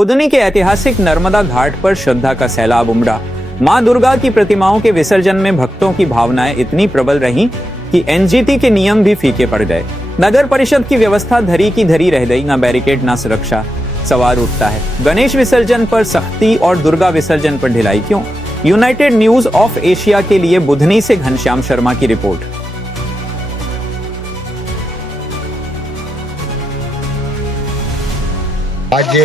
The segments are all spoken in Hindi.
बुधनी के ऐतिहासिक नर्मदा घाट पर श्रद्धा का सैलाब उमड़ा। मां दुर्गा की प्रतिमाओं के विसर्जन में भक्तों की भावनाएं इतनी प्रबल रहीं कि एनजीटी के नियम भी फीके पड़ गए। नगर परिषद की व्यवस्था धरी की धरी रह गई, न बैरिकेड न सुरक्षा। सवाल उठता है, गणेश विसर्जन पर सख्ती और दुर्गा विसर्जन पर ढिलाई क्यों? यूनाइटेड न्यूज ऑफ एशिया के लिए बुधनी से घनश्याम शर्मा की रिपोर्ट। आज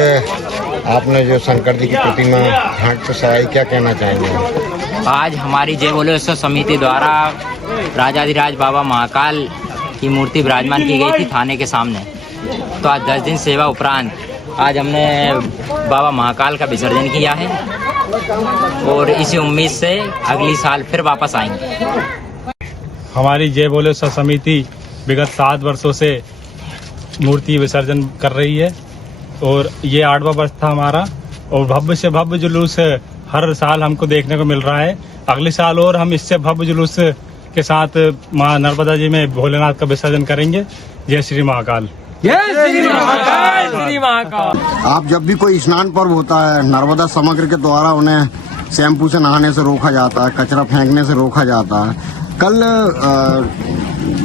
आपने जो शंकर जी की प्रतिमा घाट पर सराई, क्या कहना चाहेंगे? आज हमारी जय बोले उत्सव समिति द्वारा राजाधिराज बाबा महाकाल की मूर्ति विराजमान की गई थी थाने के सामने। तो आज 10 दिन सेवा उपरांत आज हमने बाबा महाकाल का विसर्जन किया है और इसी उम्मीद से अगली साल फिर वापस आएंगे। हमारी जय बोले उत्सव समिति विगत 7 वर्षों से मूर्ति विसर्जन कर रही है और ये 8वां वर्ष था हमारा। और भव्य से भव्य जुलूस हर साल हमको देखने को मिल रहा है। अगले साल और हम इससे भव्य जुलूस के साथ मां नर्मदा जी में भोलेनाथ का विसर्जन करेंगे। जय श्री महाकाल। जय श्री महाकाल। श्री महाकाल। आप जब भी कोई स्नान पर्व होता है, नर्मदा समग्र के द्वारा उन्हें शैम्पू से नहाने से रोका जाता है, कचरा फेंकने से रोका जाता है। कल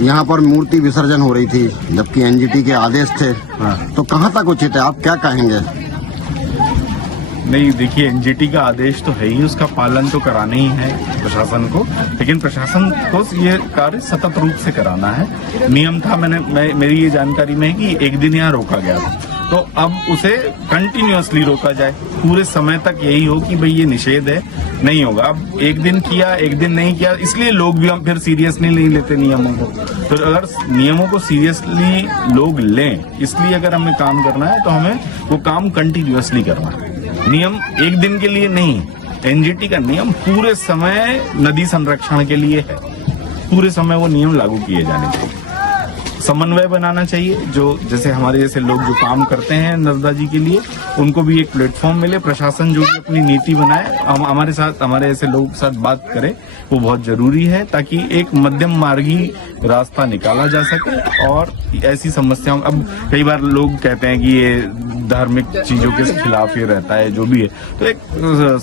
यहाँ पर मूर्ति विसर्जन हो रही थी, जबकि एनजीटी के आदेश थे, तो कहाँ तक उचित है? आप क्या कहेंगे? नहीं, देखिए, एनजीटी का आदेश तो है ही, उसका पालन तो कराना ही है प्रशासन को, लेकिन प्रशासन को ये कार्य सतत रूप से कराना है। नियम था, मेरी ये जानकारी में है कि एक दिन यहाँ रोका गया था, तो अब उसे कंटिन्यूअसली रोका जाए, पूरे समय तक यही हो कि भाई ये निषेध है, नहीं होगा। अब एक दिन किया, एक दिन नहीं किया, इसलिए लोग भी हम फिर सीरियसली नहीं लेते नियमों को। तो अगर नियमों को सीरियसली लोग लें, इसलिए अगर हमें काम करना है तो हमें वो काम कंटिन्यूअसली करना है। नियम एक दिन के लिए नहीं, एनजीटी का नियम पूरे समय नदी संरक्षण के लिए है, पूरे समय वो नियम लागू किए जाने चाहिए। समन्वय बनाना चाहिए, जो जैसे हमारे जैसे लोग जो काम करते हैं नर्मदा जी के लिए, उनको भी एक प्लेटफॉर्म मिले। प्रशासन जो भी अपनी नीति बनाए, हमारे साथ, हमारे ऐसे लोगों के साथ बात करे, वो बहुत जरूरी है, ताकि एक मध्यम मार्गी रास्ता निकाला जा सके। और ऐसी समस्याओं, अब कई बार लोग कहते हैं कि ये धार्मिक चीजों के खिलाफ ये रहता है, जो भी है, तो एक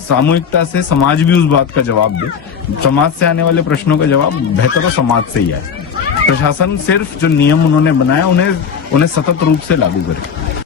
सामूहिकता से समाज भी उस बात का जवाब दे। समाज से आने वाले प्रश्नों का जवाब बेहतर हो समाज से ही आए। प्रशासन सिर्फ जो नियम उन्होंने बनाया उन्हें सतत रूप से लागू करे।